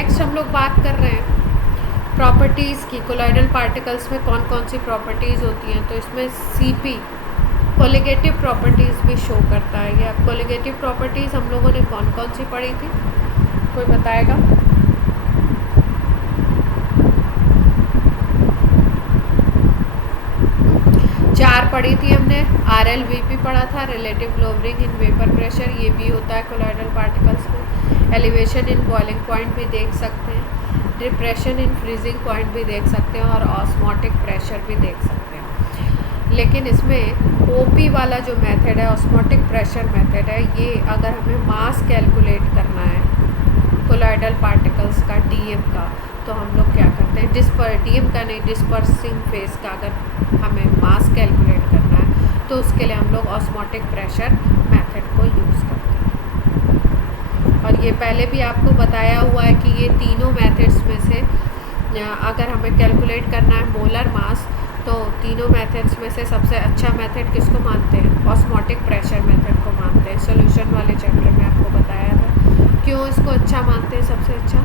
Next हम लोग बात कर रहे हैं प्रॉपर्टीज़ की। कोलॉइडल पार्टिकल्स में कौन कौन सी प्रॉपर्टीज़ होती हैं, तो इसमें सीपी कोलिगेटिव प्रॉपर्टीज़ भी शो करता है। ये अब कोलिगेटिव प्रॉपर्टीज़ हम लोगों ने कौन कौन सी पढ़ी थी, कोई बताएगा? चार पढ़ी थी हमने। RLVP पढ़ा था, relative lowering in vapour pressure, ये भी होता है कोलॉइडल पार्टिकल्स में। एलिवेशन इन बॉइलिंग पॉइंट भी देख सकते हैं, डिप्रेशन इन फ्रीजिंग पॉइंट भी देख सकते हैं, और ऑस्मोटिक प्रेशर भी देख सकते हैं। लेकिन इसमें OP वाला जो मेथड है, ऑस्मोटिक प्रेशर मेथड है, ये अगर हमें मास कैलकुलेट करना है कोलॉइडल पार्टिकल्स का, DM का, तो हम लोग क्या करते हैं, DM का नहीं, डिस्पर्सिंग फेज का अगर हमें मास कैलकुलेट करना है तो उसके लिए हम लोग ऑस्मोटिक प्रेशर मेथड को यूज़ करते हैं। और ये पहले भी आपको बताया हुआ है कि ये तीनों मेथड्स में से अगर हमें कैलकुलेट करना है मोलर मास, तो तीनों मेथड्स में से सबसे अच्छा मेथड किसको मानते हैं? ऑस्मोटिक प्रेशर मेथड को मानते हैं। सॉल्यूशन वाले चैप्टर में आपको बताया था क्यों इसको अच्छा मानते हैं, सबसे अच्छा।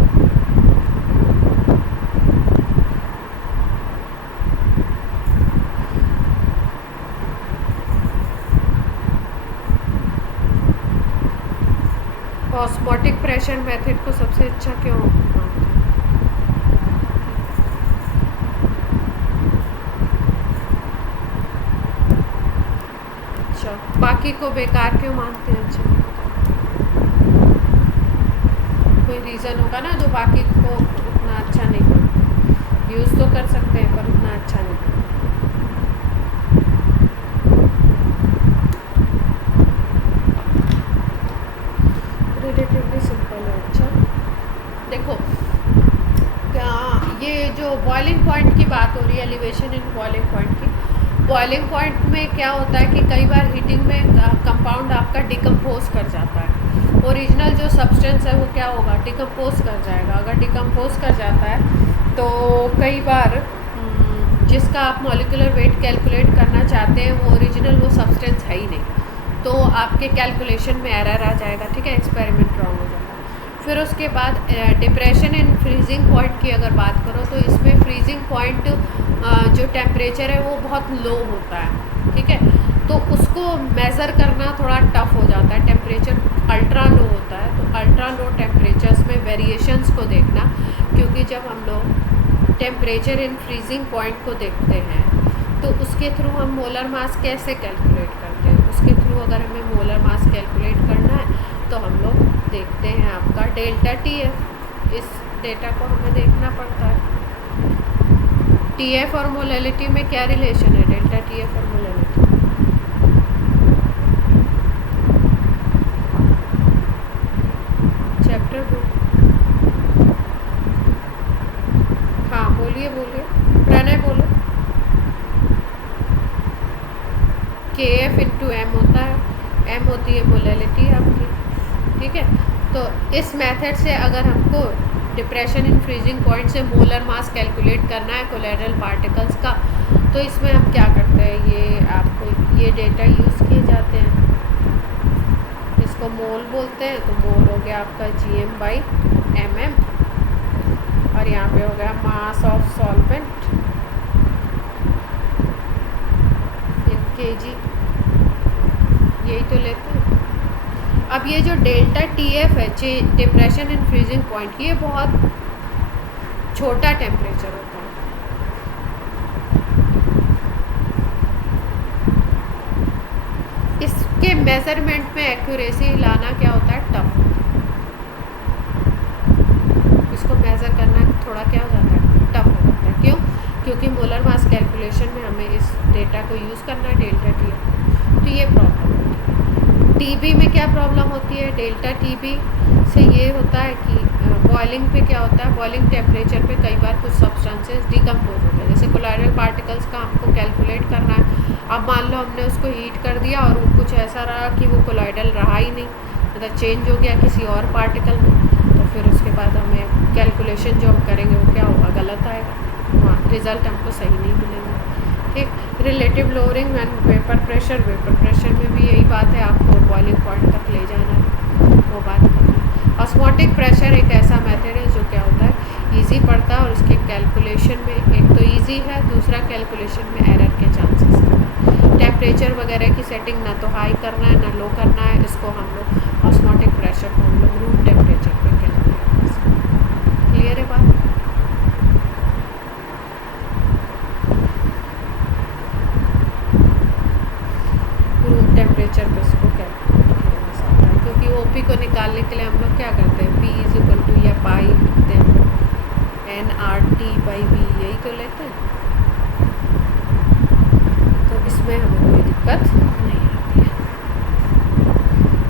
ऑस्मोटिक प्रेशर मेथड को सबसे अच्छा क्यों मानते हैं? अच्छा, बाकी को बेकार क्यों मानते हैं? अच्छा, कोई रीज़न होगा ना जो बाकी को उतना अच्छा नहीं मानते। यूज़ तो कर सकते हैं पर उतना अच्छा नहीं। रिलेटिवली सिंपल है। अच्छा देखो, क्या ये जो बॉइलिंग पॉइंट की बात हो रही है, एलिवेशन इन बॉइलिंग पॉइंट की, बॉइलिंग पॉइंट में क्या होता है कि कई बार हीटिंग में कंपाउंड आपका डिकम्पोज कर जाता है। ओरिजिनल जो सब्सटेंस है वो क्या होगा, डिकम्पोज कर जाएगा। अगर डिकम्पोज कर जाता है तो कई बार जिसका आप मॉलिक्यूलर वेट कैलकुलेट करना चाहते हैं वो ओरिजिनल वो सब्सटेंस है ही नहीं, तो आपके कैलकुलेशन में एरर आ जाएगा, ठीक है, एक्सपेरिमेंट रॉन्ग हो जाएगा। फिर उसके बाद डिप्रेशन इन फ्रीजिंग पॉइंट की अगर बात करो तो इसमें फ्रीजिंग पॉइंट जो टेम्परेचर है वो बहुत लो होता है, ठीक है, तो उसको मेज़र करना थोड़ा टफ हो जाता है। टेम्परेचर अल्ट्रा लो होता है, तो अल्ट्रा लो टेम्परेचर्स में वेरिएशंस को देखना, क्योंकि जब हम लोग टेम्परेचर इन फ्रीजिंग पॉइंट को देखते हैं तो उसके थ्रू हम मोलर मास कैसे कैलकुलेट करते हैं, उसके थ्रू अगर हमें मोलर मास कैलकुलेट करना है तो हम लोग देखते हैं आपका डेल्टा TF। इस डेटा को हमें देखना पड़ता है। TF और मोलैलिटी में क्या रिलेशन है, डेल्टा TF और मोलैलिटी? चैप्टर 2। हाँ बोलिए प्रणय बोलो। KF × M होता है, M होती है मोलैलिटी आपकी, ठीक है। तो इस मेथड से अगर हमको डिप्रेशन इन फ्रीजिंग पॉइंट से मोलर मास कैलकुलेट करना है कोलॉइडल पार्टिकल्स का, तो इसमें हम क्या करते हैं, ये आपको ये डेटा यूज़ किए जाते हैं। इसको मोल बोलते हैं, तो मोल हो गया आपका GM/mm, और यहाँ पे हो गया mass of solvent in kg, यही तो लेते हैं। अब ये जो डेल्टा TF है, डिप्रेशन इन फ्रीजिंग पॉइंट, ये बहुत छोटा टेम्परेचर होता है। इसके मेज़रमेंट में एक्यूरेसी लाना क्या होता है, टफ। इसको मेज़र करना थोड़ा क्या हो जाता है, टफ हो जाता है। क्यों? क्योंकि मोलर मास कैलकुलेशन में हमें इस डेटा को यूज़ करना है, डेल्टा TF। तो ये प्रॉब्लम होती है। TB में क्या प्रॉब्लम होती है, डेल्टा TB से ये होता है कि बॉइलिंग पे क्या होता है, बॉइलिंग टेम्परेचर पे कई बार कुछ सब्सटेंसेस डिकम्पोज होते हैं। जैसे कोलॉइडल पार्टिकल्स का हमको कैलकुलेट करना है, अब मान लो हमने उसको हीट कर दिया और वो कुछ ऐसा रहा कि वो कोलॉइडल रहा ही नहीं, मतलब चेंज हो गया किसी और पार्टिकल में, तो फिर उसके बाद हमें कैलकुलेशन जो हम करेंगे वो क्या होगा, गलत आएगा, हाँ, रिज़ल्ट हमको सही नहीं मिलेगा, ठीक। Relative lowering and vapour pressure में भी यही बात है, आपको बॉइलिंग पॉइंट तक ले जाना है, वो बात नहीं है। ऑस्मोटिक प्रेशर एक ऐसा मेथड है जो क्या इजी पड़ता है और उसके कैलकुलेशन में एक तो इजी है, दूसरा कैलकुलेशन में एरर के चांसेस कम। टेम्परेचर वगैरह की सेटिंग ना तो हाई करना है ना लो करना है, इसको हम लोग ऑस्मोटिक प्रेशर को हम लोग रूम टेम्परेचर पे कैलकुलेट कर सकते हैं। क्लियर है बात? रूम टेम्परेचर पे इसको कैलकुलेट किया जा सकता है, क्योंकि ओपी को निकालने के लिए हम लोग क्या करते हैं, पी इज इक्वल टू या पाई लिखते हैं NRT/V, यही तो लेते हैं। तो इसमें हमें कोई दिक्कत नहीं आती है।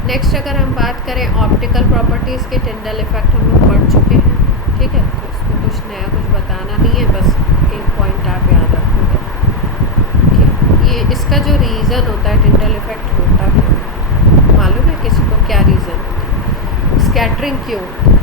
नेक्स्ट अगर हम बात करें ऑप्टिकल प्रॉपर्टीज़ के, टिंडल इफेक्ट हम लोग पढ़ चुके हैं, ठीक है, तो इसमें कुछ नया कुछ बताना नहीं है, बस एक पॉइंट आप याद रखोगे कि ये इसका जो रीज़न होता है, टिंडल इफेक्ट होता क्यों है, मालूम है किसी को क्या रीज़न होता है? स्कैटरिंग क्यों होती है?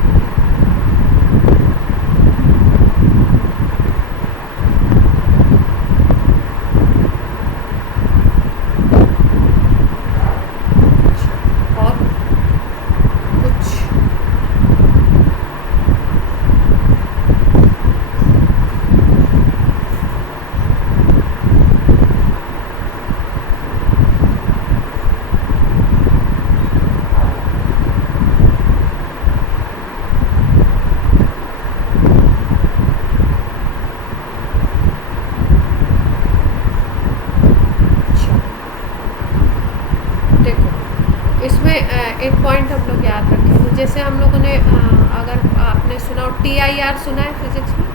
एक पॉइंट हम लोग याद रखेंगे, जैसे हम लोगों ने अगर आपने सुना TIR सुना है फिजिक्स में,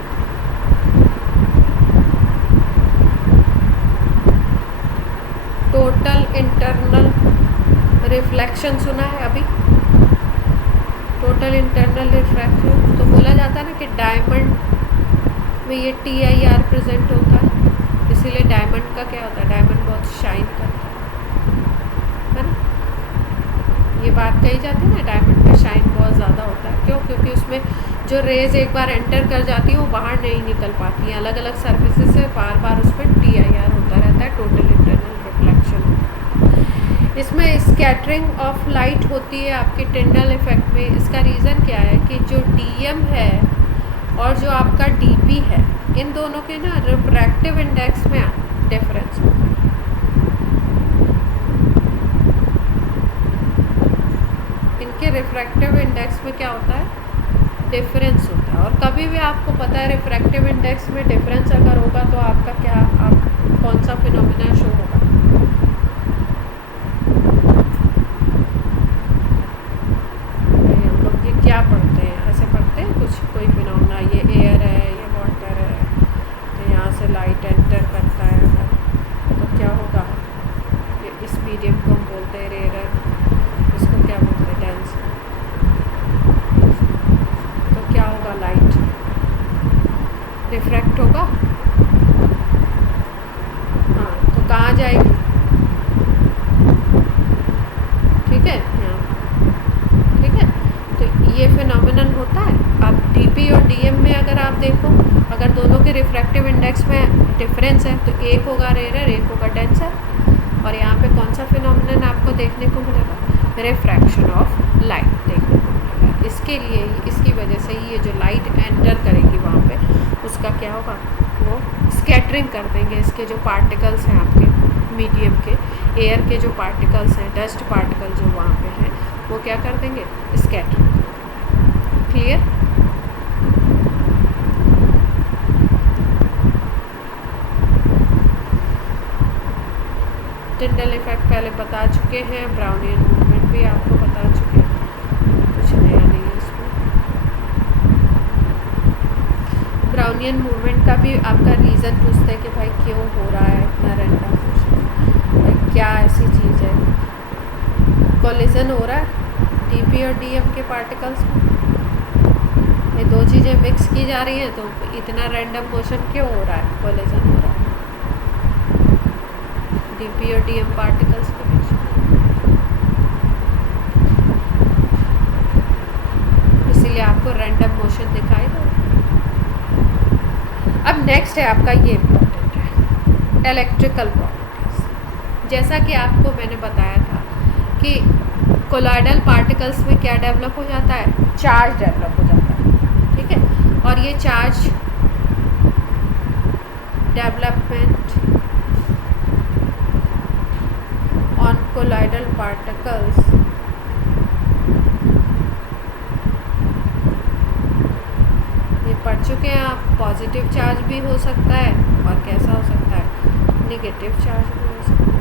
टोटल इंटरनल रिफ्लेक्शन सुना है अभी? टोटल इंटरनल रिफ्लेक्शन तो बोला जाता है ना कि डायमंड में ये TIR प्रेजेंट होता है, इसीलिए डायमंड का क्या होता है, डायमंड बहुत शाइन करता है ना, ये बात कही जाती है ना, डायमंड में शाइन बहुत ज़्यादा होता है। क्यों? क्योंकि उसमें जो रेज एक बार एंटर कर जाती है वो बाहर नहीं निकल पाती हैं, अलग अलग सर्फेसेस से बार बार उसमें TIR होता रहता है, टोटल इंटरनल रिफ्लेक्शन। इसमें स्कैटरिंग ऑफ लाइट होती है आपके टिंडल इफेक्ट में। इसका रीज़न क्या है कि जो DM है और जो आपका DP है, इन दोनों के ना रिफ्रैक्टिव इंडेक्स में डिफरेंस होता है। इनके रिफ्रैक्टिव इंडेक्स में क्या होता है, डिफरेंस होता है। और कभी भी आपको पता है रिफ्रैक्टिव इंडेक्स में डिफरेंस अगर होगा तो आपका क्या, आप कौन सा फिनोमिना शो होगा? हम लोग ये क्या पढ़ते हैं, ऐसे पढ़ते हैं कुछ कोई फिनोमिना, ये एयर है, ये वाटर है, तो यहाँ से लाइट एंटर करता है अगर, तो क्या होगा, ये इस मीडियम को हम बोलते हैं रेयर, इसको क्या बोलते हैं, डेंस। तो क्या होगा, लाइट रिफ्रैक्ट होगा, हाँ, तो कहाँ जाएगी, ठीक है, यहाँ, ठीक है। तो ये फिनोमिनन होता है। अब DP और DM में अगर आप देखो, अगर दोनों के रिफ्रैक्टिव इंडेक्स में डिफरेंस है तो एक होगा रेयर, एक होगा डेंसर, और यहाँ पे कौन सा फिनोमिनन आपको देखने को मिलेगा, रिफ्रैक्शन ऑफ लाइट देखने को मिलेगा। इसके लिए, इसकी वजह से ही ये जो लाइट एंटर करेगी वहाँ पे, उसका क्या होगा, वो स्कैटरिंग कर देंगे। इसके जो पार्टिकल्स हैं आपके मीडियम के, एयर के जो पार्टिकल्स हैं, डस्ट पार्टिकल जो वहाँ पे हैं, वो क्या कर देंगे, स्कैटरिंग कर देंगे। क्लियर? टिंडल इफेक्ट पहले बता चुके हैं, ब्राउनियन मूवमेंट भी आपको बता चुके हैं, कुछ नया नहीं है इसमें। ब्राउनियन मूवमेंट का भी आपका रीज़न पूछते हैं कि भाई क्यों हो रहा है इतना रैंडम मोशन, क्या ऐसी चीज़ है, कोलिजन हो रहा है DP और DM के पार्टिकल्स में, ये दो चीज़ें मिक्स की जा रही हैं, तो इतना रैंडम मोशन क्यों हो रहा है, कोलिजन हो रहा है DP और DM पार्टिकल्स के बीच। इसीलिए आपको रैंडम मोशन दिखाई दे। अब नेक्स्ट है आपका, ये इम्पोर्टेंट है, इलेक्ट्रिकल प्रॉपर्टीज। जैसा कि आपको मैंने बताया था कि कोलॉइडल पार्टिकल्स में क्या डेवलप हो जाता है, चार्ज डेवलप हो जाता है, ठीक है। और ये charge development on colloidal particles ये पढ़ चुके हैं आप। पॉजिटिव चार्ज भी हो सकता है और कैसा हो सकता है, नेगेटिव चार्ज भी हो सकता है।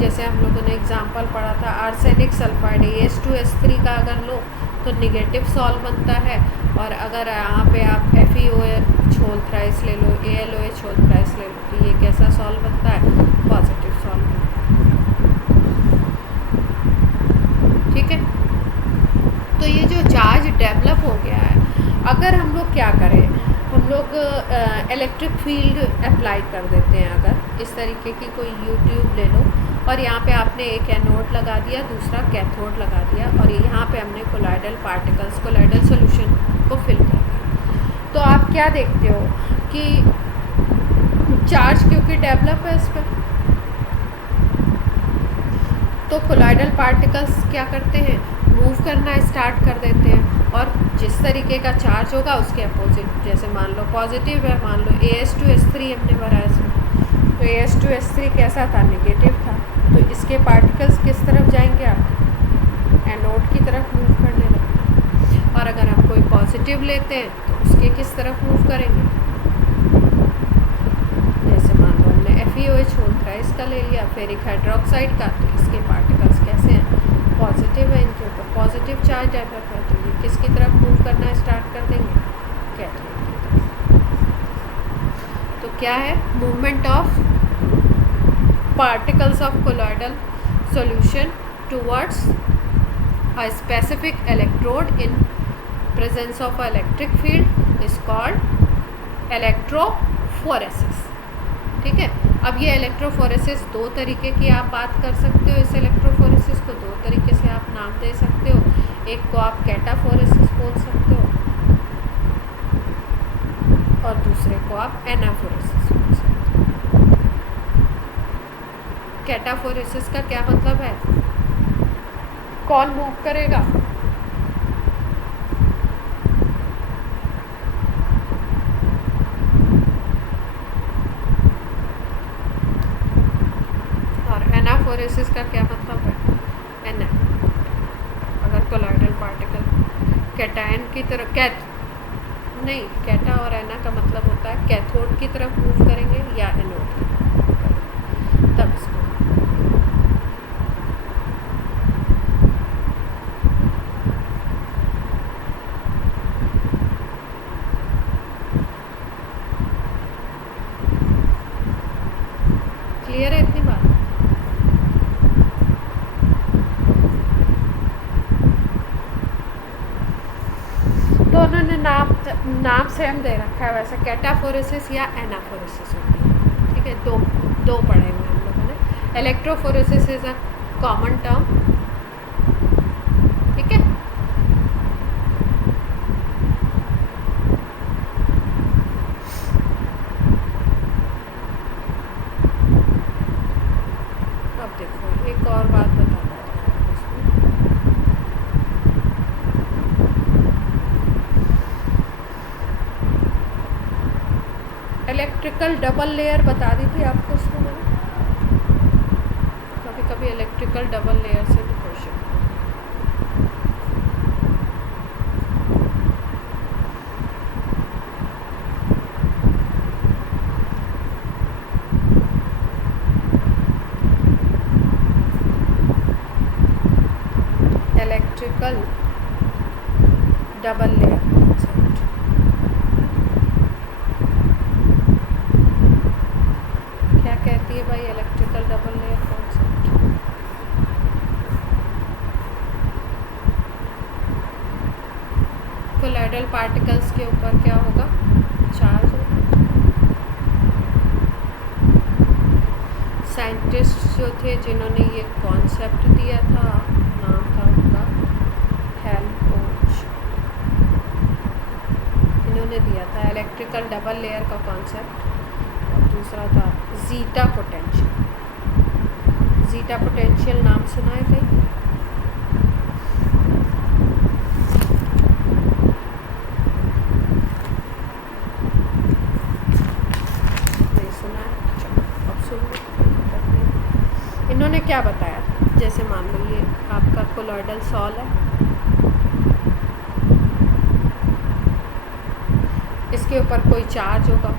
जैसे हम लोगों ने एग्जांपल पढ़ा था आर्सेनिक सल्फाइड AS2S3 का अगर लो तो निगेटिव सॉल्व बनता है, और अगर यहाँ पे आप FeOH होल थ्राइस ले लो, AlOH होल थ्राइस ले लो, तो ये कैसा सॉल्व बनता है, पॉजिटिव सॉल्व बनता है। ठीक है, तो ये जो चार्ज डेवलप हो गया है, अगर हम लोग क्या करें, हम लोग इलेक्ट्रिक फील्ड अप्लाई कर देते हैं। अगर इस तरीके की कोई यूट्यूब ले लो और यहाँ पे आपने एक एनोड लगा दिया, दूसरा कैथोड लगा दिया, और यहाँ पे हमने कोलाइडल पार्टिकल्स, कोलाइडल सॉल्यूशन को फिल कर दिया, तो आप क्या देखते हो कि चार्ज क्योंकि डेवलप है इस पर, तो कोलाइडल पार्टिकल्स क्या करते हैं, मूव करना स्टार्ट कर देते हैं, और जिस तरीके का चार्ज होगा उसके अपोजिट, जैसे मान लो पॉजिटिव है, मान लो AS2S3 हमने भरा इसमें, तो AS2S3 कैसा था, नेगेटिव था, तो इसके पार्टिकल्स किस तरफ जाएंगे, आप एनोड की तरफ मूव करने लगते, और अगर हम कोई पॉजिटिव लेते हैं तो उसके किस तरफ मूव करेंगे, जैसे मान लो हमने FeOH होल थ्राइस का ले लिया, फेरिक हाइड्रोक्साइड का, तो इसके पार्टिकल्स कैसे हैं, पॉजिटिव है, इनके ऊपर पॉजिटिव चार्ज डेवलप है, तो ये किसकी तरफ मूव करना स्टार्ट कर देंगे, कैथोड की तरफ। तो क्या है, movement of particles of colloidal solution towards a specific electrode in presence of an electric field is called electrophoresis। ठीक है, अब ये इलेक्ट्रोफोरेसिस दो तरीके की आप बात कर सकते हो, इस इलेक्ट्रोफोरेसिस को दो तरीके से आप नाम दे सकते हो, एक को आप कैटाफोरेसिस बोल सकते हो और दूसरे को आप एनाफोरेसिस बोल सकते हो। कैटाफोरेसिस का क्या मतलब है, कौन मूव करेगा, और एनाफोरेसिस का क्या मतलब है, एना अगर कोलाइडल पार्टिकल कैटायन की तरफ नहीं, कैटा और एना का मतलब होता है कैथोड की तरफ मूव करेंगे या एनोड की तरफ, तब इसको क्लियर है इतनी बात। तो उन्होंने नाम सेम दे रखा है वैसे, कैटाफोरेसिस या एनाफोरेसिस होती है। ठीक है, दो पढ़े हुए हम लोगों ने। Electrophoresis is a common term, ठीक है, अब देखो एक और बात बताना इलेक्ट्रिकल डबल लेयर बता दी थी आपको उसमें मैंने, कभी कभी इलेक्ट्रिकल डबल लेयर से भी question. Electrical double layer concept, क्या कहती है भाई electrical double layer concept, colloidal particles के ऊपर क्या होगा, चार्ज होगा। साइंटिस्ट जो थे जिन्होंने ये कॉन्सेप्ट दिया था, नाम था उनका हेल्महोल्ट्ज, इन्होंने दिया था इलेक्ट्रिकल डबल लेयर का कॉन्सेप्ट। और दूसरा था जीटा पोटेंशियल, जीटा पोटेंशियल नाम सुना है कहीं, इसमें क्या बताया, जैसे मान लो ये आपका कोलॉइडल सॉल है, इसके ऊपर कोई चार्ज होगा,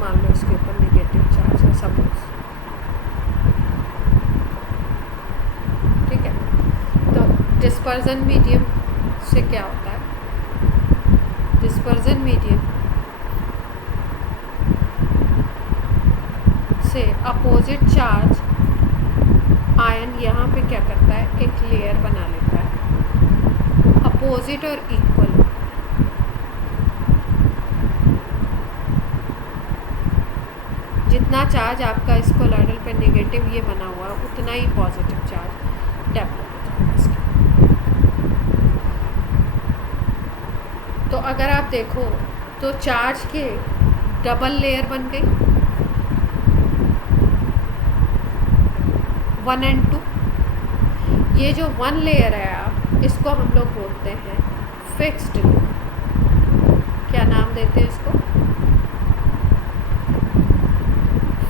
मान लो इसके ऊपर नेगेटिव चार्ज है सपोज, ठीक है। तो डिस्पर्जन मीडियम से क्या होता है, डिस्पर्जन मीडियम से अपोजिट चार्ज आयन यहाँ पे क्या करता है, एक लेयर बना लेता है अपोजिट और इक्वल। जितना चार्ज आपका इस कोलॉइडल पे नेगेटिव ये बना हुआ है, उतना ही पॉजिटिव चार्ज डेवलप हो जाएगा इसके। तो अगर आप देखो तो चार्ज के डबल लेयर बन गई, 1 और 2। ये जो 1 लेयर है आप इसको हम लोग बोलते हैं फिक्स्ड लेयर। क्या नाम देते हैं इसको,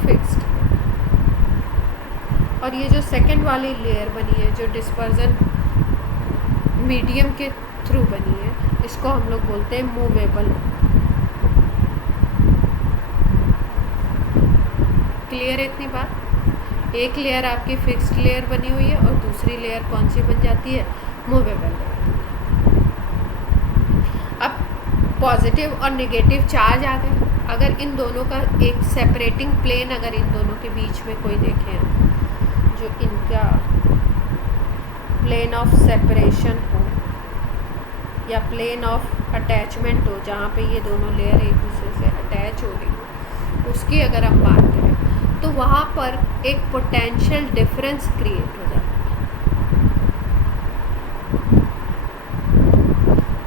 फिक्स्ड। और ये जो सेकंड वाली लेयर बनी है जो डिस्पर्जन मीडियम के थ्रू बनी है, इसको हम लोग बोलते हैं मूवेबल। क्लियर है इतनी बात। एक लेयर आपकी फिक्स्ड लेयर बनी हुई है और दूसरी लेयर कौन सी बन जाती है, मूवेबल लेयर। अब पॉजिटिव और नेगेटिव चार्ज आ गए। अगर इन दोनों का एक सेपरेटिंग प्लेन, अगर इन दोनों के बीच में कोई देखें जो इनका प्लेन ऑफ सेपरेशन हो या प्लेन ऑफ अटैचमेंट हो, जहाँ पे ये दोनों लेयर एक दूसरे से अटैच हो रही हो, उसकी अगर हम बात करें तो वहाँ पर एक पोटेंशियल डिफरेंस क्रिएट हो जाता है।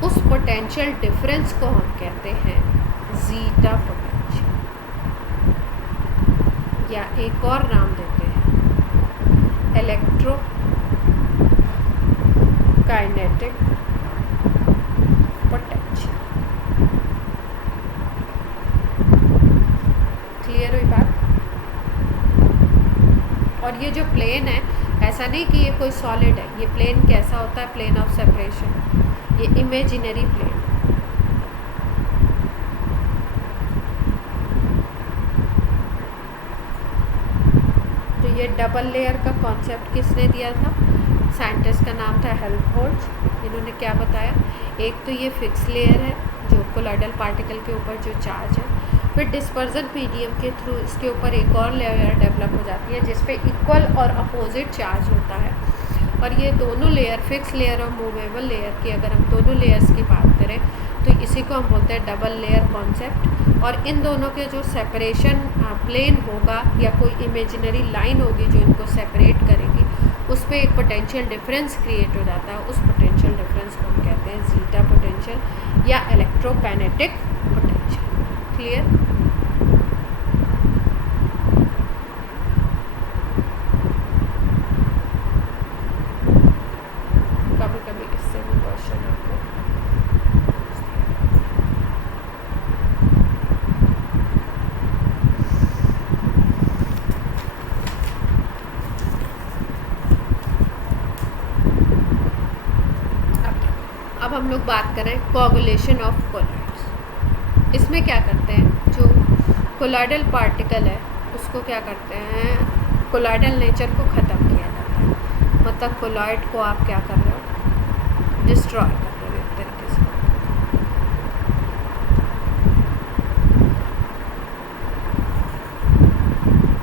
उस पोटेंशियल डिफरेंस को हम कहते हैं जीटा पोटेंशियल, या एक और नाम देते हैं इलेक्ट्रो काइनेटिक पोटेंशियल। क्लियर हुई बात। और ये जो प्लेन है, ऐसा नहीं कि ये कोई सॉलिड है, ये प्लेन कैसा होता है, प्लेन ऑफ सेपरेशन, ये इमेजिनरी प्लेन। तो ये डबल लेयर का कॉन्सेप्ट किसने दिया था, साइंटिस्ट का नाम था हेल्महोल्ट्ज। इन्होंने क्या बताया, एक तो ये फिक्स लेयर है जो कोलॉइडल पार्टिकल के ऊपर जो चार्ज है, फिर डिस्पर्जन मीडियम के थ्रू इसके ऊपर एक और लेयर डेवलप हो जाती है जिस पे इक्वल और अपोजिट चार्ज होता है। और ये दोनों लेयर, फिक्स लेयर और मूवेबल लेयर की, अगर हम दोनों लेयर्स की बात करें तो इसी को हम बोलते हैं डबल लेयर कॉन्सेप्ट। और इन दोनों के जो सेपरेशन प्लेन होगा या कोई इमेजिनरी लाइन होगी जो इनको सेपरेट करेगी, उस पर एक पोटेंशियल डिफरेंस क्रिएट हो जाता है। उस पोटेंशियल डिफरेंस को हम कहते हैं जीटा पोटेंशियल या इलेक्ट्रोकाइनेटिक पोटेंशियल। क्लियर। कभी कभी इससे भी क्वेश्चन आपको अब हम लोग बात करें कोगुलेशन ऑफ कोलॉइड्स। इसमें क्या करते हैं, जो कोलॉइडल पार्टिकल है उसको क्या करते हैं, कोलॉइडल नेचर को ख़त्म किया जाता है। मतलब कोलॉइड को आप क्या कर रहे हो, डिस्ट्रॉय कर रहे हो एक तरीके से।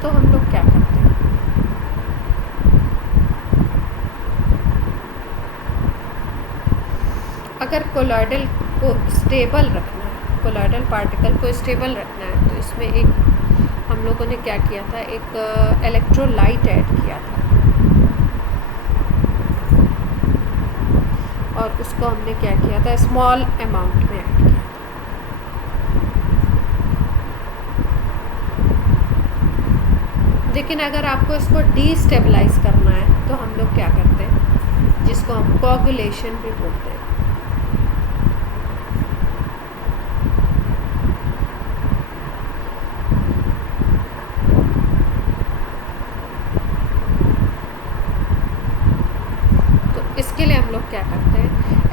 तो हम लोग क्या करते हैं, अगर कोलॉइडल को स्टेबल रखना है, कोलॉइडल पार्टिकल को स्टेबल रखना है, तो इसमें एक हम लोगों ने क्या किया था, एक इलेक्ट्रोलाइट ऐड किया था। और उसको हमने क्या किया था, स्मॉल अमाउंट में ऐड किया था। लेकिन अगर आपको इसको डीस्टेबलाइज करना है तो हम लोग क्या करते हैं, जिसको हम कोगुलेशन भी बोलते हैं।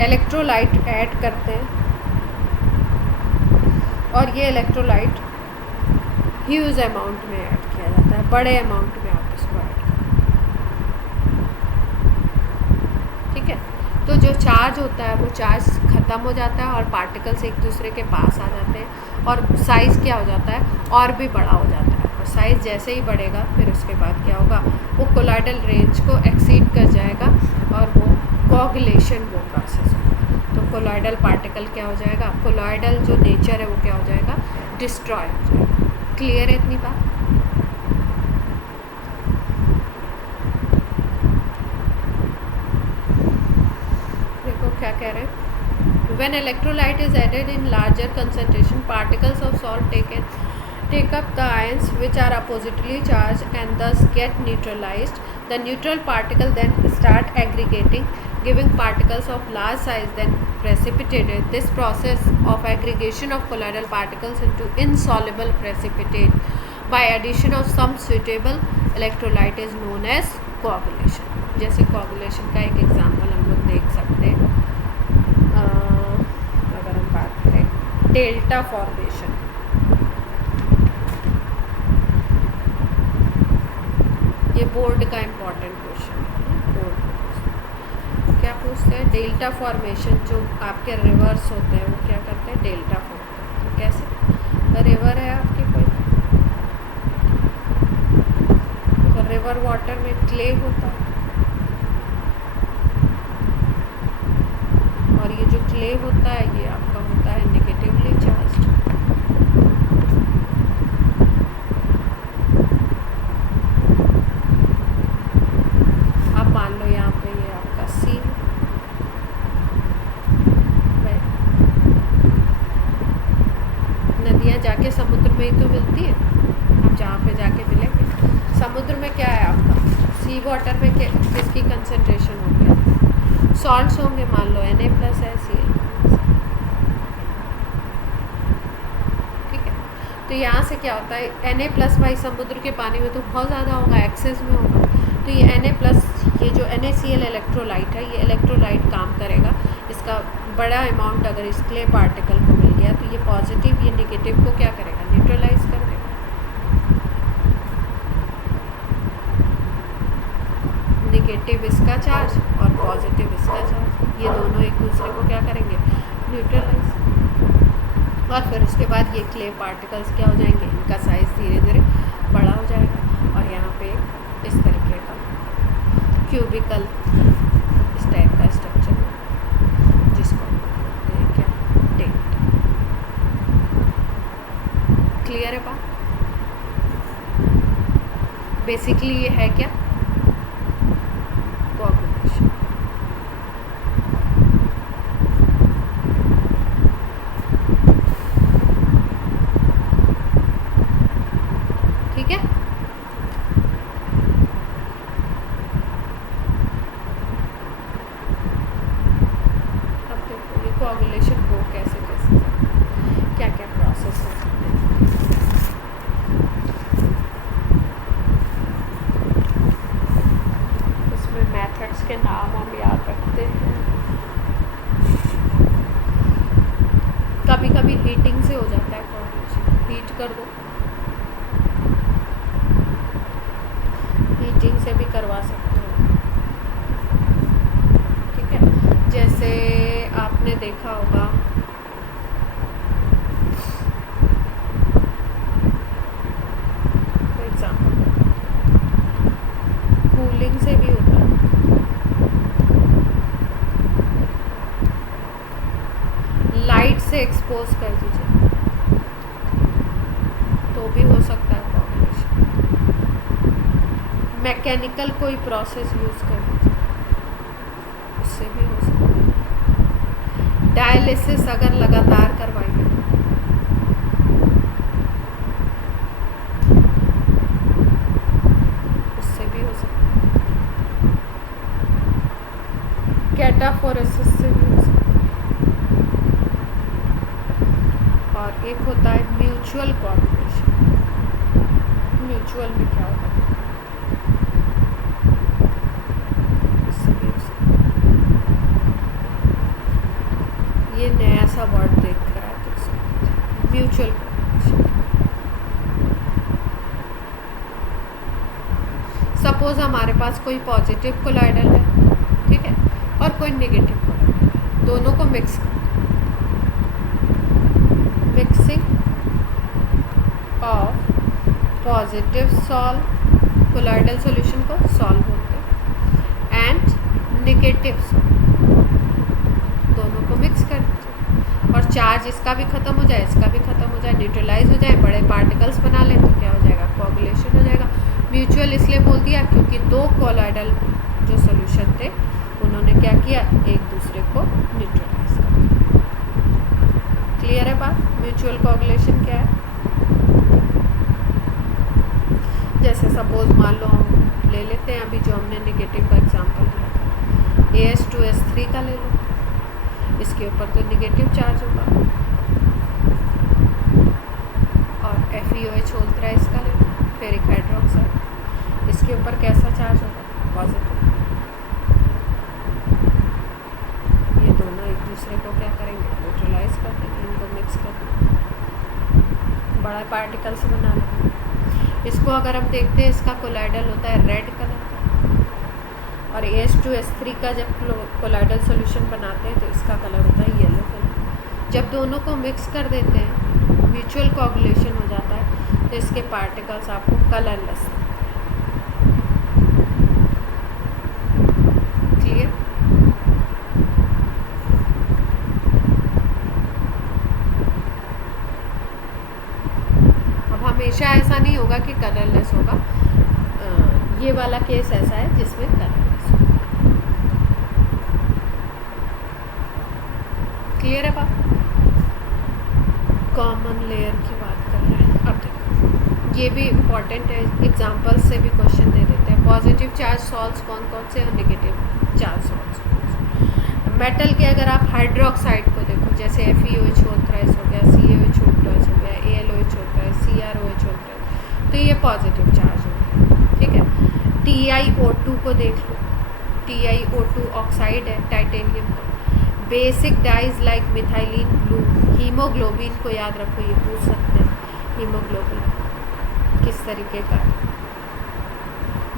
इलेक्ट्रोलाइट ऐड करते हैं और ये इलेक्ट्रोलाइट ह्यूज अमाउंट में ऐड किया जाता है, बड़े अमाउंट में आप इसको ऐड करें। ठीक है, तो जो चार्ज होता है वो चार्ज ख़त्म हो जाता है और पार्टिकल्स एक दूसरे के पास आ जाते हैं और साइज़ क्या हो जाता है और भी बड़ा हो जाता है। और साइज़ जैसे ही बढ़ेगा फिर उसके बाद क्या होगा, वो कोलॉइडल रेंज को एक्सीड कर जाएगा और वो कोगुलेशन वो प्रोसेस होगा। तो कोलॉइडल पार्टिकल क्या हो जाएगा, कोलॉइडल जो नेचर है वो क्या हो जाएगा, डिस्ट्रॉय हो जाएगा। क्लियर है इतनी बात? देखो क्या कह रहे हैं, when electrolyte is added in larger concentration, particles of salt take up the ions which are oppositely charged and thus get neutralized. The neutral particle then start aggregating, giving particles of large size then precipitated. This process of aggregation of colloidal particles into insoluble precipitate by addition of some suitable electrolyte is known as coagulation. जैसे coagulation का एक example हम लोग देख सकते हैं, अगर हम बात करें डेल्टा फॉर्मेशन। ये बोर्ड का इम्पॉर्टेंट क्वेश्चन है। बोर्ड क्या पूछते हैं, डेल्टा फॉर्मेशन जो आपके रिवर्स होते हैं वो क्या करते हैं, डेल्टा फॉर्म करते हैं। कैसे, रिवर है आपके कोई, तो रिवर वाटर में क्ले होता है और ये जो क्ले होता है ये आपका होता है नेगेटिवली चार्ज्ड। आप मान लो यहाँ पे ये आपका सी है, नदियाँ जाके समुद्र में ही तो मिलती है, आप जहाँ पे जाके मिलेंगे। समुद्र में क्या है आपका, सी वाटर में किसकी कंसंट्रेशन होगी, सॉल्ट्स होंगे, मान लो Na+ है, Cl। ठीक है, तो यहाँ से क्या होता है, Na+ भाई समुद्र के पानी में तो बहुत ज़्यादा होगा, एक्सेस में होगा। तो ये Na+, ये जो NaCl इलेक्ट्रोलाइट है, ये इलेक्ट्रोलाइट काम करेगा। इसका बड़ा अमाउंट अगर इस क्ले पार्टिकल को मिल गया तो ये पॉजिटिव ये नेगेटिव को क्या करेगा, न्यूट्रलाइज कर देगा। नेगेटिव इसका चार्ज और पॉजिटिव इसका चार्ज, ये दोनों एक दूसरे को क्या करेंगे, न्यूट्रलाइज। और फिर उसके बाद ये क्ले पार्टिकल्स क्या हो जाएंगे, इनका साइज़ धीरे धीरे बड़ा हो जाएगा और यहाँ पे इस तरीके का क्यूबिकल इस टाइप का स्ट्रक्चर जिसको हम बोलते हैं क्या, टेंट। क्लियर है बात? बेसिकली ये है क्या, कोगुलेशन। ठीक है, अब देखो ये कोगुलेशन हो कैसे कैसे, क्या क्या प्रोसेस हो सकते हैं। इसमें मेथड्स के नाम हम याद रखते हैं। कभी कभी हीटिंग से हो जाता है कोगुलेशन, हीट कर दो, हीटिंग से भी करवा सकते हो। ठीक है, जैसे आपने देखा होगा फॉर एग्जाम्पल कूलिंग से भी होता है। लाइट से एक्सपोज कर दीजिए तो भी हो सकता है कोगुलेशन। मैकेनिकल कोई प्रोसेस यूज़ कर दीजिए उससे भी हो सकता है। डायलिसिस अगर लगातार करवाइए उससे भी हो सकता है। कैटाफोरेसिस से भी हो सकता है। और एक होता है म्यूचुअल कोगुलेशन। म्यूचुअल में क्या होता है, इससे भी हो सकता है। म्यूचुअल कोऑगुलेशन। सपोज हमारे पास कोई पॉजिटिव कोलाइडल है, ठीक है, और कोई नेगेटिव कोलाइडल है, दोनों को मिक्स कर, mixing of positive solve, colloidal solution को सॉल्व बोलते हैं, एंड नेगेटिव सॉल्व, दोनों को मिक्स कर दीजिए और चार्ज इसका भी ख़त्म हो जाए, इसका भी ख़त्म हो जाए, न्यूट्रलाइज हो जाए, बड़े पार्टिकल्स बना लें, तो क्या हो जाएगा, कोऑगुलेशन हो जाएगा। म्यूचुअल इसलिए बोल दिया क्योंकि दो कोलाइडल जो सॉल्यूशन थे उन्होंने क्या किया, एक दूसरे को न्यूट्रलाइज कर दिया। क्लियर है बात? म्यूचुअल कोऑगुलेशन क्या है? जैसे सपोज मान लो हम ले लेते हैं अभी जो हमने नेगेटिव का एग्जांपल लिया था, AS2S3 का ले लो, इसके ऊपर तो नेगेटिव चार्ज होगा, और FeOH होल थ्राइस का ले लो, फेरिक हाइड्रोक्साइड, इसके ऊपर कैसा चार्ज होगा, पॉजिटिव। ये दोनों एक दूसरे को क्या करेंगे, न्यूट्रलाइज कर देंगे, इनको मिक्स कर देंगे, बड़ा पार्टिकल्स बना लेंगे। इसको अगर हम देखते हैं, इसका कोलाइडल होता है रेड कलर का, और AS2S3 का जब कोलाइडल सॉल्यूशन बनाते हैं तो इसका कलर होता है येलो कलर। जब दोनों को मिक्स कर देते हैं, म्यूचुअल कोऑगुलेशन हो जाता है, तो इसके पार्टिकल्स आपको कलरलेस दिखते हैं। क्लियर? अब हमेशा ऐसा नहीं होगा कि कलरलेस होगा, ये वाला केस ऐसा है जिसमें कलरलेस होगा। क्लियर है बात? कॉमन लेयर की बात कर रहे हैं। अब देखो ये भी इम्पॉर्टेंट है, एग्जांपल्स से भी क्वेश्चन दे देते हैं। पॉजिटिव चार्ज सॉल्ट्स कौन कौन से और नेगेटिव चार्ज सॉल्ट्स। मेटल के अगर आप हाइड्रोक्साइड को देखो, जैसे FeOH होल थ्राइस हो गया, CaOH होल थ्राइस हो गया, AlOH whole thrice, CrOH whole thrice, तो ये पॉजिटिव चार्ज हो गया, ठीक है। TiO2 को देख लो, TiO2 ऑक्साइड है टाइटेनियम का। Basic dyes like methylene blue, haemoglobin को याद रखो, ये पूछ सकते हैं हीमोग्लोबिन किस तरीके का है।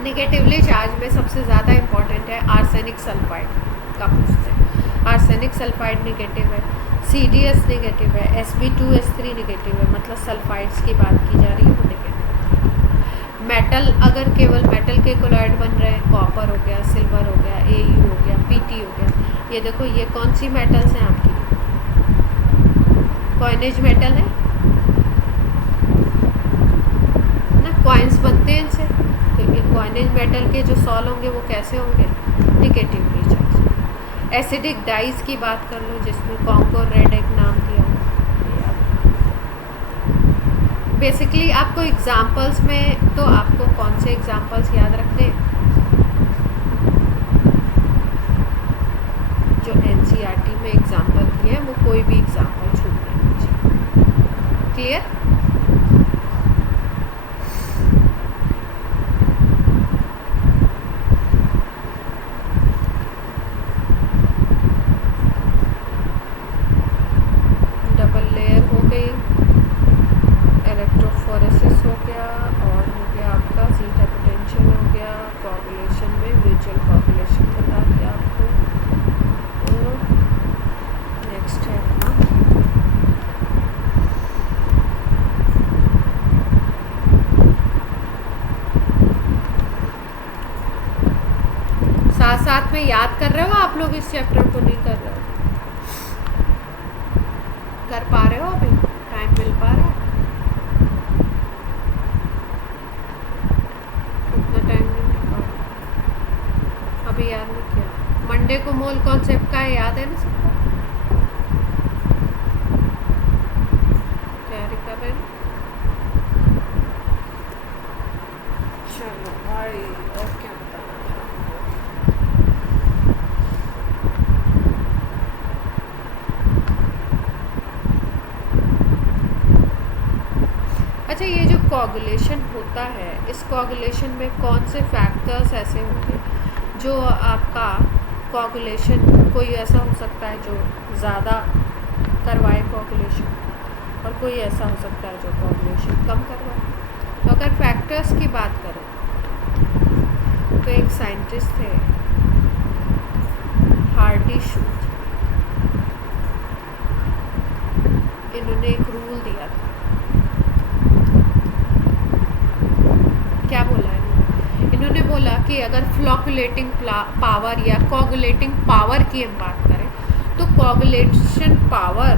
नेगेटिवली चार्ज में सबसे ज़्यादा इम्पॉर्टेंट है आर्सेनिक सल्फाइड का पूछते हैं। आर्सेनिक सल्फाइड नेगेटिव है, CDS नेगेटिव है, Sp2S3 नेगेटिव है, मतलब सल्फाइड्स की बात की जा रही है, वो नेगेटिव। मेटल, अगर केवल मेटल के कोलाइड बन रहे हैं, कॉपर हो गया, सिल्वर हो गया, Au हो गया, Pt हो गया, ये देखो ये कौन सी मेटल्स हैं आपकी, कॉइनेज मेटल है ना, कॉइन्स बनते हैं इनसे, तो ये कॉइनेज मेटल के जो सॉल होंगे वो कैसे होंगे, नेगेटिवली चार्ज। एसिडिक डाइज की बात कर लो, जिसमें कॉन्गो रेड एक नाम दिया हो। बेसिकली आपको एग्जांपल्स में तो आपको कौन से एग्जांपल्स याद रखने हैं, जो NCERT में एग्जांपल दिए हैं, वो कोई भी एग्जांपल छूट नहीं चाहिए। क्लियर? डबल लेयर हो गई, इलेक्ट्रोफोरेसिस हो गया, और हो गया आपका जीटा पोटेंशियल हो गया, कोऑगुलेशन में म्यूचुअल कोऑगुलेशन बता दिया आपको। तो नेक्स्ट है अपना साथ साथ में याद कर रहे हो आप लोग, इस चैप्टर को नहीं कर रहे हो, कर पा रहे हो, अभी टाइम मिल पा रहा है, उतना टाइम नहीं मिल पा रहा, अभी याद नहीं किया। मंडे को मोल कॉन्सेप्ट का है, याद है ना सबको, तैयारी कर रहे हैं। चलो भाई, और क्या बताना था। अच्छा, ये जो कोऑगुलेशन होता है, इस कोऑगुलेशन में कौन से फैक्टर्स ऐसे होंगे जो आपका कोऑगुलेशन, कोई ऐसा हो सकता है जो ज़्यादा करवाए कोऑगुलेशन, और कोई ऐसा हो सकता है जो कोऑगुलेशन कम करवाए। तो अगर फैक्टर्स की बात करें तो एक साइंटिस्ट थे हार्डी शूट, इन्होंने एक रूल दिया था। क्या बोला इन्होंने बोला कि अगर फ्लोकुलेटिंग पावर या कोगुलेटिंग पावर की हम बात करें तो कोगुलेशन पावर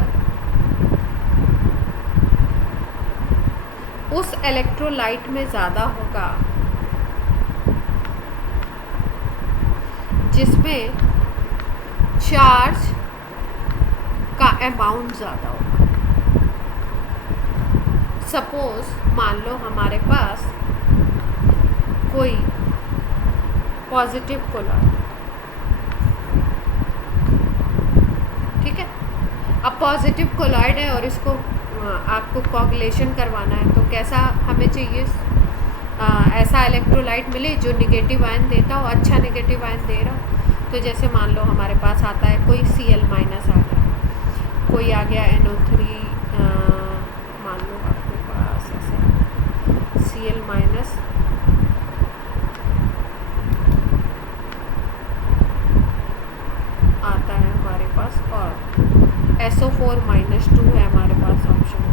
उस इलेक्ट्रोलाइट में ज़्यादा होगा जिसमें चार्ज का अमाउंट ज़्यादा होगा। सपोज मान लो हमारे पास कोई पॉजिटिव कोलॉइड, ठीक है। अब पॉजिटिव कोलॉइड है और इसको आपको कोगुलेशन करवाना है, तो कैसा हमें चाहिए, ऐसा इलेक्ट्रोलाइट मिले जो निगेटिव आयन देता हो, अच्छा निगेटिव आयन दे रहा। तो जैसे मान लो हमारे पास आता है कोई Cl- आ गया, कोई आ गया NO3, मान लो आपके पास ऐसे Cl- आता है हमारे पास, और SO4- 2 है हमारे पास ऑप्शन,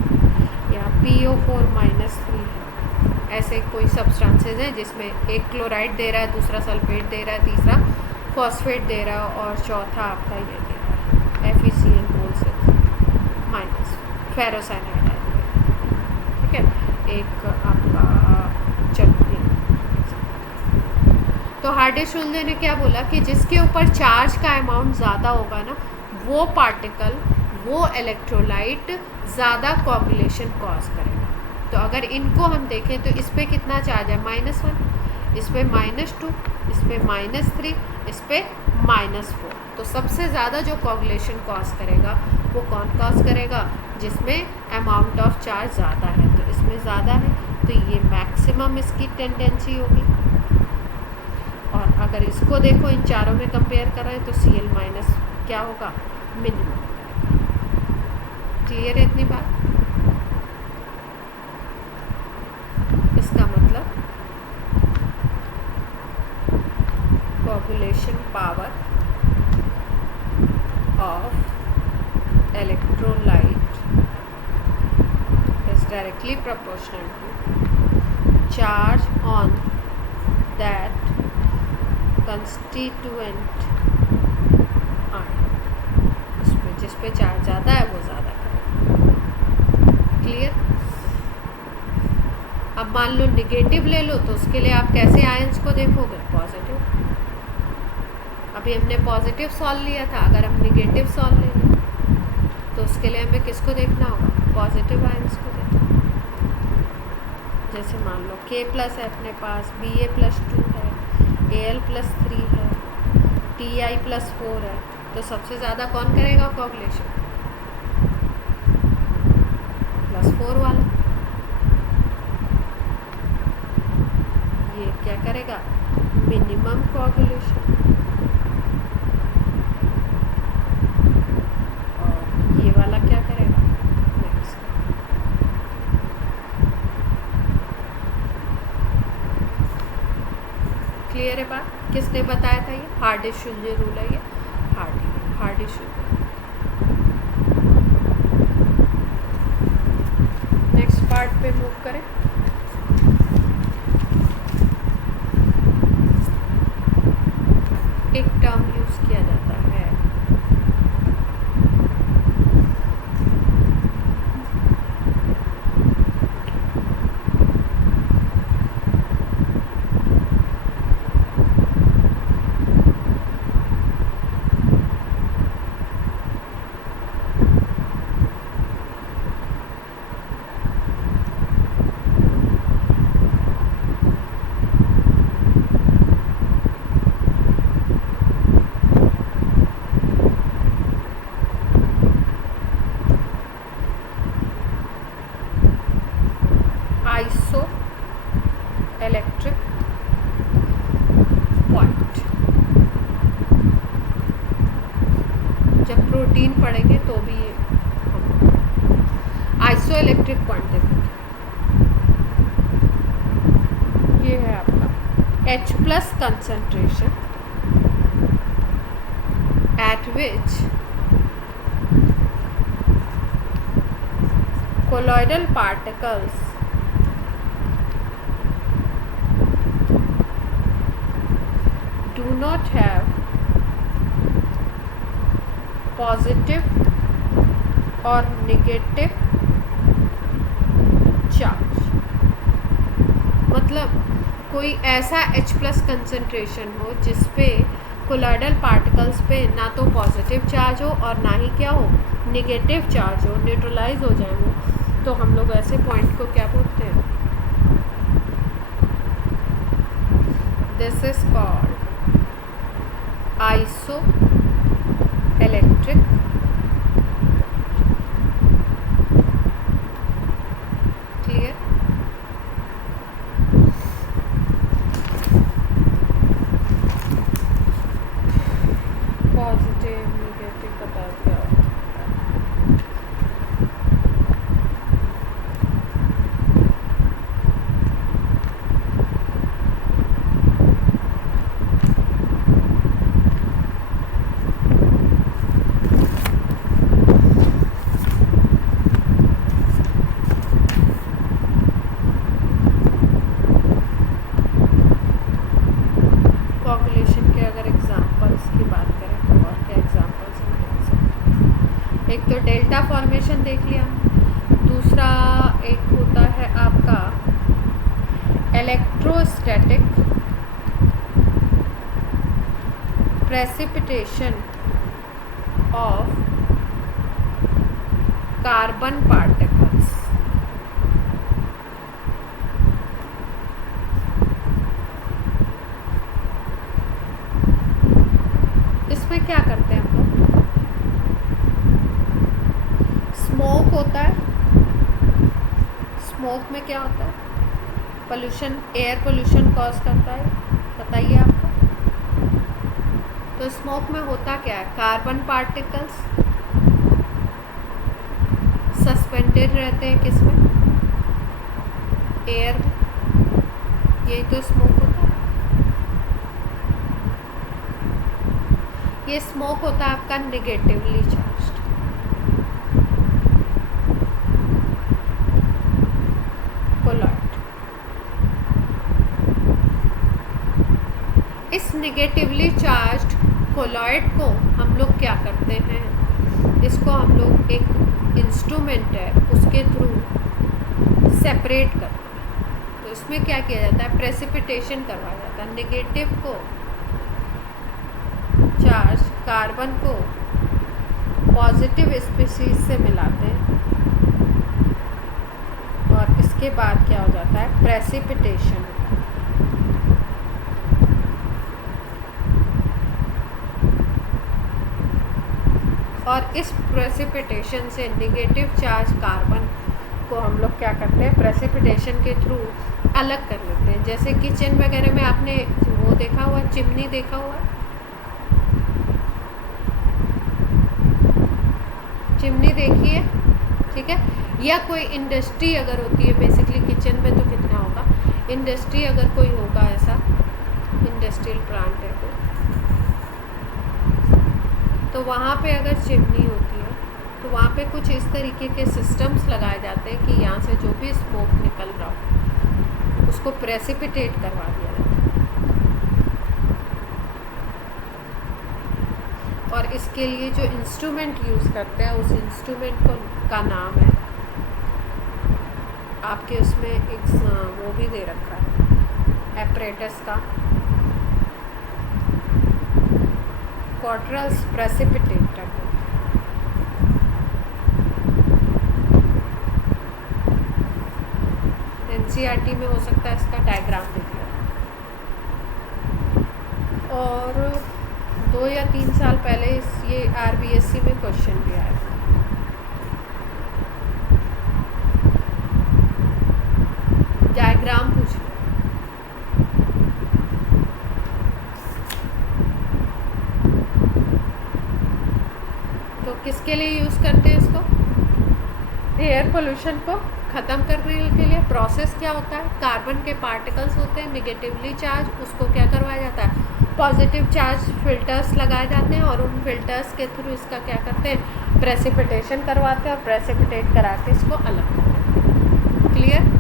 या PO4- 3 है। ऐसे कोई सब्सटेंसेस हैं जिसमें एक क्लोराइड दे रहा है, दूसरा सल्फेट दे रहा है, तीसरा फॉस्फेट दे रहा है, और चौथा आपका ये दे रहा है FeCl- फेरोसाइनाइड है, ठीक है। एक आपका चटनी। तो हार्डी-शुल्ज़े ने क्या बोला कि जिसके ऊपर चार्ज का अमाउंट ज़्यादा होगा ना, वो पार्टिकल, वो इलेक्ट्रोलाइट ज़्यादा कोगुलेशन कॉज करेगा। तो अगर इनको हम देखें तो इस पर कितना चार्ज है, -1, इस पर -2, इस पर -3, इस पर -4। तो सबसे ज़्यादा जो कोगुलेशन कॉज करेगा वो कौन कॉज करेगा, जिसमें अमाउंट ऑफ चार्ज ज़्यादा है। तो इसमें ज़्यादा है तो ये मैक्सिमम इसकी टेंडेंसी होगी। और अगर इसको देखो, इन चारों में कंपेयर करें तो Cl- क्या होगा, मिनिमम। क्लियर है इतनी बात? इसका मतलब coagulation power of electrolyte is directly proportional to charge on that constituent ion। उसमें जिस पे चार्ज ज़्यादा है वो ज़्यादा करेगा। क्लियर? अब मान लो निगेटिव ले लो, तो उसके लिए आप कैसे आयंस को देखोगे, पॉजिटिव। अभी हमने पॉजिटिव सॉल्व लिया था, अगर हम निगेटिव सॉल्व लेंगे तो उसके लिए हमें किसको देखना होगा, पॉजिटिव आयंस को देखना। जैसे मान लो K+ है अपने पास, Ba+2 है, Al+3 है, Ti+4 है, तो सबसे ज़्यादा कौन करेगा कोगुलेशन, +4 वाला। ये क्या करेगा, मिनिमम कोगुलेशन। और ये वाला क्या करेगा, मैक्सिमम। क्लियर है बात? किसने बताया था ये, हार्डी-शुल्ज़े रूल है ये, हार्डी-शुल्ज़े। नेक्स्ट पार्ट पे मूव करें। एक टर्म यूज़ किया जाता है, आइसो इलेक्ट्रिक पॉइंट। जब प्रोटीन पढ़ेंगे तो भी ये आइसो इलेक्ट्रिक पॉइंट देखेंगे, ये है आपका H plus concentration at which colloidal particles do not have positive or negative charge। मतलब कोई ऐसा H प्लस कंसंट्रेशन हो जिस पे कोलॉइडल पार्टिकल्स पे ना तो पॉजिटिव चार्ज हो और ना ही क्या हो, नेगेटिव चार्ज हो, न्यूट्रलाइज हो जाए वो, तो हम लोग ऐसे पॉइंट को क्या बोलते हैं, this is called iso electric clear. Positive negative बता दिया। एक तो डेल्टा फॉर्मेशन देख लिया, दूसरा एक होता है आपका electrostatic precipitation of carbon particles. इसमें क्या करते हैं हम लोग, स्मोक होता है, स्मोक में क्या होता है, पोल्यूशन, एयर पोल्यूशन कॉज करता है, बताइए आपको। तो स्मोक में होता क्या है, कार्बन पार्टिकल्स सस्पेंडेड रहते हैं किसमें, एयर में, यही तो स्मोक होता है। ये स्मोक होता है आपका नेगेटिवली चार्ज्ड। कोलॉइड, इस नेगेटिवली चार्ज्ड कोलॉइड को हम लोग क्या करते हैं, इसको हम लोग एक इंस्ट्रूमेंट है उसके थ्रू सेपरेट करते हैं। तो इसमें क्या किया जाता है, प्रेसिपिटेशन करवाया जाता है, नेगेटिव को चार्ज कार्बन को पॉजिटिव स्पीशीज से मिलाते हैं और इसके बाद क्या हो जाता है, प्रेसिपिटेशन। और इस प्रेसिपिटेशन से नेगेटिव चार्ज कार्बन को हम लोग क्या करते हैं, प्रेसिपिटेशन के थ्रू अलग कर लेते हैं। जैसे किचन वगैरह में आपने वो देखा हुआ, चिमनी देखा हुआ, चिमनी देखी है, ठीक है, या कोई इंडस्ट्री अगर होती है, बेसिकली किचन में तो कितना होगा, इंडस्ट्री अगर कोई होगा ऐसा, इंडस्ट्रियल प्लांट है तो वहाँ पे अगर चिमनी होती है तो वहाँ पे कुछ इस तरीके के सिस्टम्स लगाए जाते हैं कि यहाँ से जो भी स्मोक निकल रहा हो उसको प्रेसिपिटेट करवा दिया जाता है। और इसके लिए जो इंस्ट्रूमेंट यूज़ करते हैं उस इंस्ट्रूमेंट का नाम है, आपके उसमें एक वो भी दे रखा है एपरेटस का, क्वार्टरल्स प्रेसिपिटेटर। एनसीईआरटी में हो सकता है इसका डायग्राम दिख रहा है। और 2 या 3 साल पहले ये आरबीएससी में क्वेश्चन भी आया था। डायग्राम पूछ रहे, तो किसके लिए यूज़ करते हैं इसको, एयर पोल्यूशन को ख़त्म करने के लिए प्रोसेस क्या होता है, कार्बन के पार्टिकल्स होते हैं निगेटिवली चार्ज, उसको क्या करवाया जाता है, पॉजिटिव चार्ज फिल्टर्स लगाए जाते हैं और उन फिल्टर्स के थ्रू इसका क्या करते हैं, प्रेसिपिटेशन करवाते हैं और प्रेसिपिटेट करा के इसको अलग करते हैं। क्लियर?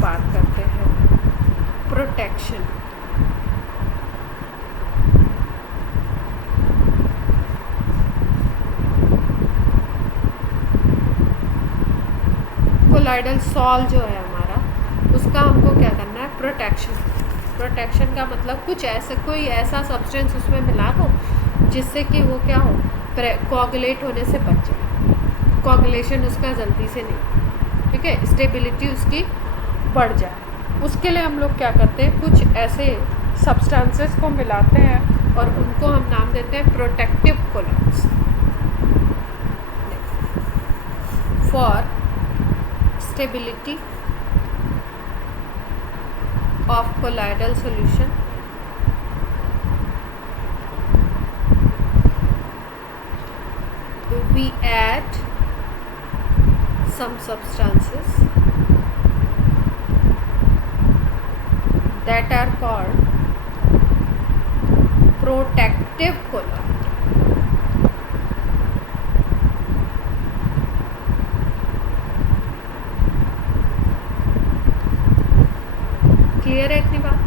बात करते हैं प्रोटेक्शन। कोलाइडल सॉल जो है हमारा, उसका हमको क्या करना है, प्रोटेक्शन। प्रोटेक्शन का मतलब कुछ ऐसे कोई ऐसा सब्सटेंस उसमें मिला दो जिससे कि वो क्या हो, कोगुलेट होने से बच जाए, कोगुलेशन उसका जल्दी से नहीं, ठीक है, स्टेबिलिटी उसकी बढ़ जाए। उसके लिए हम लोग क्या करते हैं, कुछ ऐसे सब्सटेंसेस को मिलाते हैं और उनको हम नाम देते हैं protective colloids. For stability of colloidal solution, we add some substances that are called protective colloid. Clear है इतनी बात?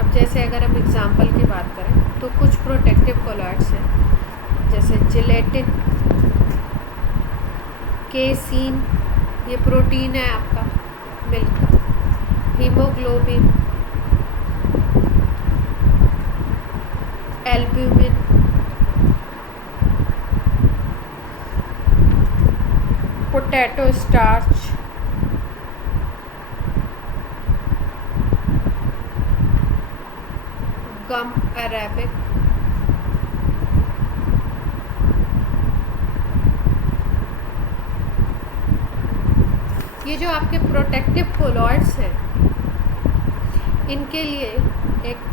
अब जैसे अगर हम एग्जांपल की बात करें तो कुछ प्रोटेक्टिव कोलाइड्स हैं, जैसे जिलेटिन, केसीन, ये प्रोटीन है आपका मिल्क का, हीमोग्लोबिन, एल्ब्यूमिन, पोटैटो स्टार्च, गम अरेबिक, ये जो आपके प्रोटेक्टिव कोलॉइड्स हैं, इनके लिए एक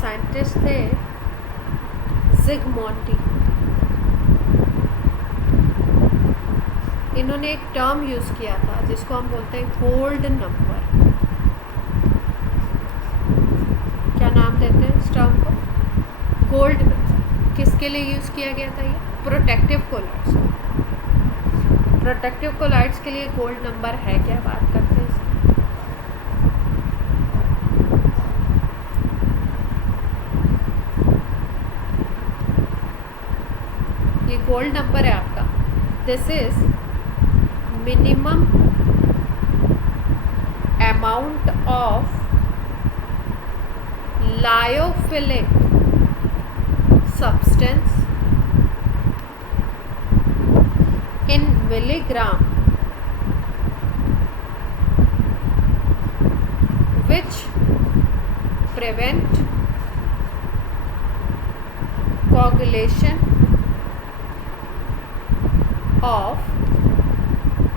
साइंटिस्ट थे जिगमॉन्टी, इन्होंने एक टर्म यूज़ किया था जिसको हम बोलते हैं गोल्ड नंबर। क्या नाम देते हैं इस टर्म को? Gold number. किसके लिए यूज़ किया गया था? ये प्रोटेक्टिव कोलाइड्स। प्रोटेक्टिव कोलाइड्स के लिए गोल्ड नंबर है क्या? बात करते हैं इसकी। ये गोल्ड नंबर है आपका, this is minimum amount of lyophilic substance in milligram which prevent coagulation of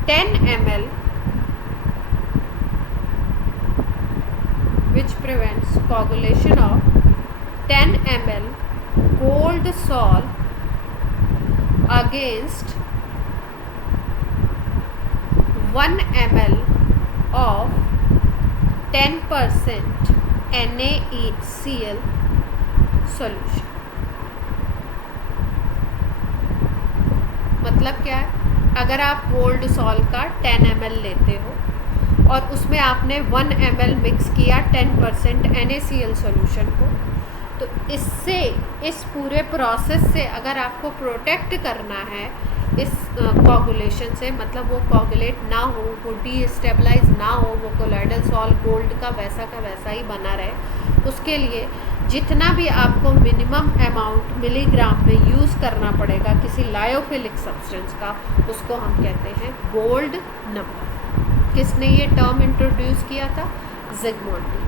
10 ml, which prevents coagulation of 10 ml gold salt against 1 ml of 10% NaCl solution। मतलब क्या है? अगर आप गोल्ड सॉल्ट का 10 ml लेते हो और उसमें आपने 1 ml मिक्स किया 10% NaCl सॉल्यूशन को, तो इससे, इस पूरे प्रोसेस से अगर आपको प्रोटेक्ट करना है इस कोगुलेशन से, मतलब वो कोगुलेट ना हो, वो डीस्टेबलाइज ना हो, वो कोलाइडल सॉल्ट गोल्ड का वैसा ही बना रहे, उसके लिए जितना भी आपको मिनिमम अमाउंट मिलीग्राम में यूज़ करना पड़ेगा किसी लायोफिलिक सब्सटेंस का, उसको हम कहते हैं गोल्ड नंबर। किसने ये टर्म इंट्रोड्यूस किया था? ज़िगमंड डी।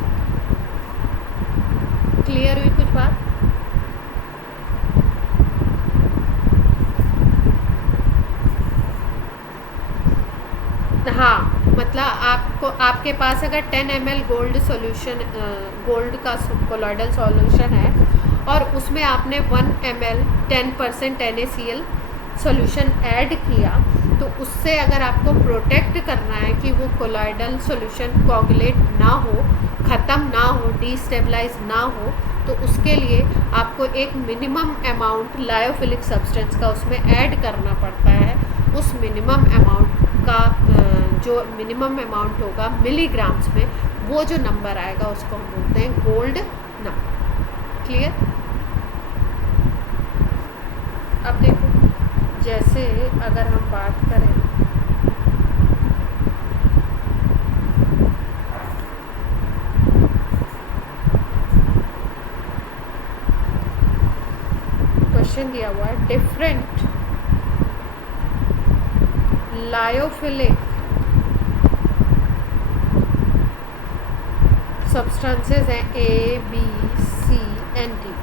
क्लियर हुई कुछ बात? हाँ, मतलब आपको, आपके पास अगर 10 ml गोल्ड सॉल्यूशन, गोल्ड का कोलॉइडल सॉल्यूशन है और उसमें आपने 1 ml 10% NaCl सॉल्यूशन ऐड किया, तो उससे अगर आपको प्रोटेक्ट करना है कि वो कोलॉइडल सॉल्यूशन कोगुलेट ना हो, ख़त्म ना हो, डीस्टेबलाइज ना हो, तो उसके लिए आपको एक मिनिमम अमाउंट लायोफिलिक सब्सटेंस का उसमें ऐड करना पड़ता है। उस मिनिमम अमाउंट का जो मिनिमम अमाउंट होगा मिलीग्राम्स में, वो जो नंबर आएगा उसको हम बोलते हैं गोल्ड नंबर। क्लियर? अब देखो, जैसे अगर हम बात करें क्वेश्चन दिया हुआ है, डिफरेंट लायोफिलिक सब्सटेंसेस हैं A, B, C and D,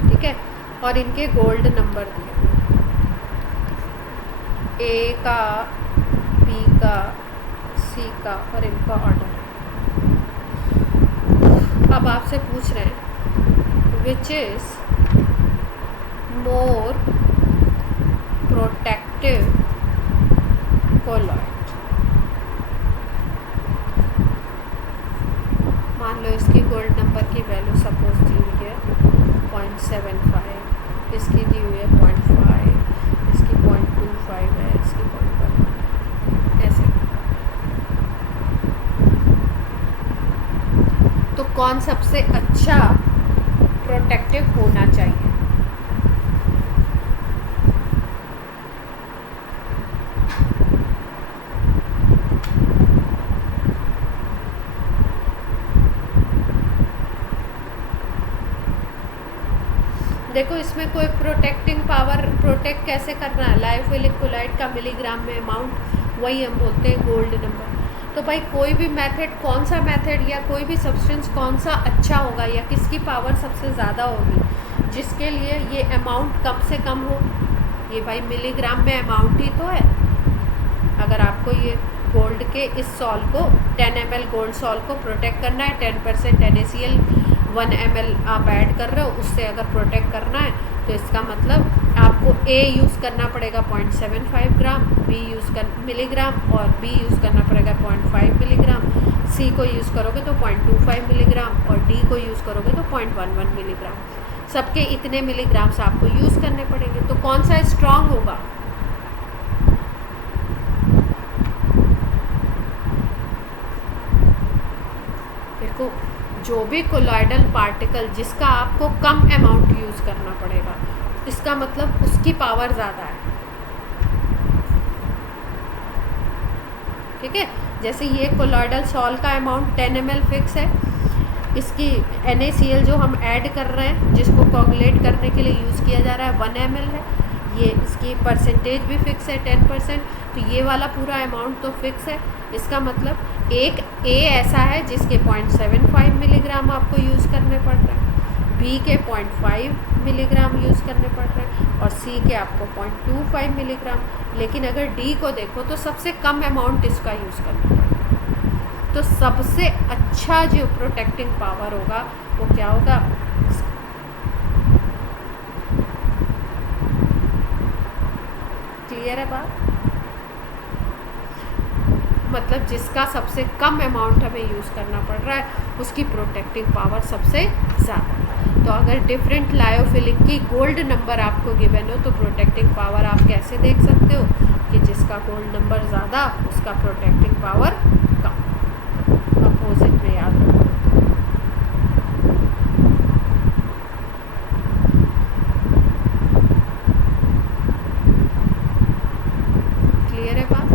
ठीक है, और इनके गोल्ड नंबर दिए हुए हैं, A का, B का, C का, और इनका ऑर्डर है। अब आपसे पूछ रहे हैं which is more protective colloid. मान लो इसकी गोल्ड नंबर की वैल्यू सपोज दी हुई है 0.75, इसकी दी हुई है 0.5, इसकी 0.25 है, इसकी 0.1 ऐसे। तो कौन सबसे अच्छा प्रोटेक्टिव होना चाहिए? देखो, इसमें कोई प्रोटेक्टिंग पावर, प्रोटेक्ट कैसे करना है लायोफिलिक कोलॉइड का मिलीग्राम में अमाउंट, वही हम बोलते हैं गोल्ड नंबर। तो भाई कोई भी मेथड, कौन सा मेथड या कोई भी सब्सटेंस कौन सा अच्छा होगा या किसकी पावर सबसे ज़्यादा होगी जिसके लिए ये अमाउंट कम से कम हो? ये भाई मिलीग्राम में अमाउंट ही तो है। अगर आपको ये गोल्ड के इस सॉल को 10 ml गोल्ड सॉल को प्रोटेक्ट करना है, 10% NaCl 1 ml आप ऐड कर रहे हो, उससे अगर प्रोटेक्ट करना है तो इसका मतलब आपको A यूज़ करना पड़ेगा 0.75 ग्राम, B यूज़ कर मिलीग्राम, और B यूज़ करना पड़ेगा 0.5 मिलीग्राम, C को यूज़ करोगे तो 0.25 मिलीग्राम, और D को यूज़ करोगे तो 0.11 मिलीग्राम। सबके इतने मिलीग्राम्स आपको यूज़ करने पड़ेंगे। तो कौन सा स्ट्रॉन्ग होगा? देखो, जो भी कोलॉइडल पार्टिकल जिसका आपको कम अमाउंट यूज़ करना पड़ेगा, इसका मतलब उसकी पावर ज़्यादा है, ठीक है। जैसे ये कोलॉइडल सॉल का अमाउंट 10 ml फिक्स है, इसकी NaCl जो हम ऐड कर रहे हैं जिसको कोगुलेट करने के लिए यूज़ किया जा रहा है 1 ml है, ये इसकी परसेंटेज भी फिक्स है 10%, तो ये वाला पूरा अमाउंट तो फिक्स है। इसका मतलब एक A ऐसा है जिसके 0.75 मिलीग्राम आपको यूज़ करने पड़ रहे हैं, B के 0.5 मिलीग्राम यूज़ करने पड़ रहे हैं, और C के आपको 0.25 मिलीग्राम। लेकिन अगर D को देखो तो सबसे कम अमाउंट इसका यूज़ करना पड़ रहा है। तो सबसे अच्छा जो प्रोटेक्टिंग पावर होगा वो क्या होगा? क्लियर है बात? मतलब जिसका सबसे कम अमाउंट हमें यूज़ करना पड़ रहा है उसकी प्रोटेक्टिंग पावर सबसे ज़्यादा। तो अगर डिफरेंट लायोफिलिक की गोल्ड नंबर आपको गिवन हो तो प्रोटेक्टिंग पावर आप कैसे देख सकते हो कि जिसका गोल्ड नंबर ज़्यादा उसका प्रोटेक्टिंग पावर कम। अपोजिट में याद रखो। क्लियर है बात?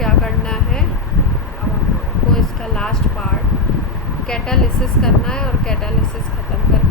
क्या करना है, अब हमको इसका लास्ट पार्ट कैटालिसिस करना है और कैटालिसिस ख़त्म करके